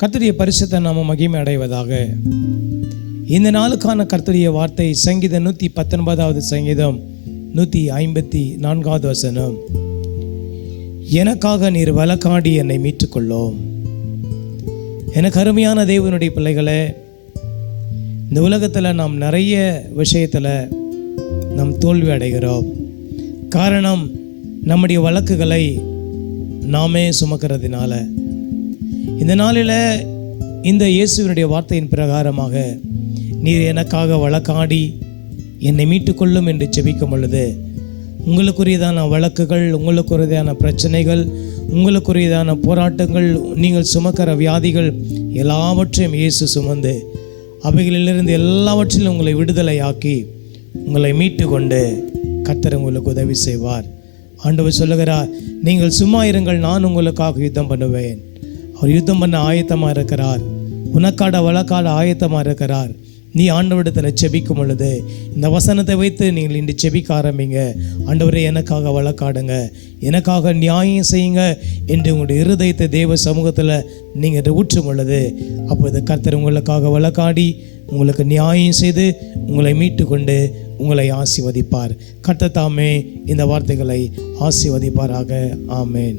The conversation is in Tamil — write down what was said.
கர்த்தருடைய பரிசுத்த நாமம் மகிமை அடைவதாக. இந்த நாளுக்கான கர்த்தருடைய வார்த்தை சங்கீதம் 119வது சங்கீதம் 154வது வசனம். எனக்காக நீர் வழக்காடி என்னை மீட்டுக்கொள்ளும். எனக்கு அருமையான தேவனுடைய பிள்ளைகளே, இந்த உலகத்தில் நாம் நிறைய விஷயத்தில் நாம் தோல்வி அடைகிறோம். காரணம், நம்முடைய வழக்குகளை நாமே சுமக்கிறதுனால. இந்த நாளில் இந்த இயேசுவினுடைய வார்த்தையின் பிரகாரமாக நீர் எனக்காக வழக்காடி என்னை மீட்டுக்கொள்ளும் என்று ஜெபிக்கும் பொழுது, உங்களுக்குரியதான வழக்குகள், உங்களுக்குரியதான பிரச்சனைகள், உங்களுக்குரியதான போராட்டங்கள், நீங்கள் சுமக்கிற வியாதிகள் எல்லாவற்றையும் இயேசு சுமந்து அவைகளிலிருந்து எல்லாவற்றிலும் உங்களை விடுதலையாக்கி உங்களை மீட்டு கொண்டு கர்த்தர் உங்களுக்கு உதவி செய்வார். ஆண்டவர் சொல்லுகிறார், நீங்கள் சும்மா இருங்கள், நான் உங்களுக்காக யுத்தம் பண்ணுவேன். அவர் யுத்தம் பண்ண ஆயத்தமாக இருக்கிறார். உனக்காட வழக்காட ஆயத்தமாக இருக்கிறார். நீ ஆண்டவரிடத்தில் செபிக்கும் பொழுது இந்த வசனத்தை வைத்து நீங்கள் இன்று செபிக்க ஆரம்பிங்க. ஆண்டவரே, எனக்காக வழக்காடுங்க, எனக்காக நியாயம் செய்யுங்க என்று உங்களுடைய இருதயத்தை தேவ சமூகத்தில் நீங்கள் ஊற்றும் பொழுது, அப்போது கர்த்தர் உங்களுக்காக வழக்காடி உங்களுக்கு நியாயம் செய்து உங்களை மீட்டு கொண்டு உங்களை ஆசீர்வதிப்பார். கர்த்தர் தாமே இந்த வார்த்தைகளை ஆசீர்வதிப்பாராக. ஆமென்.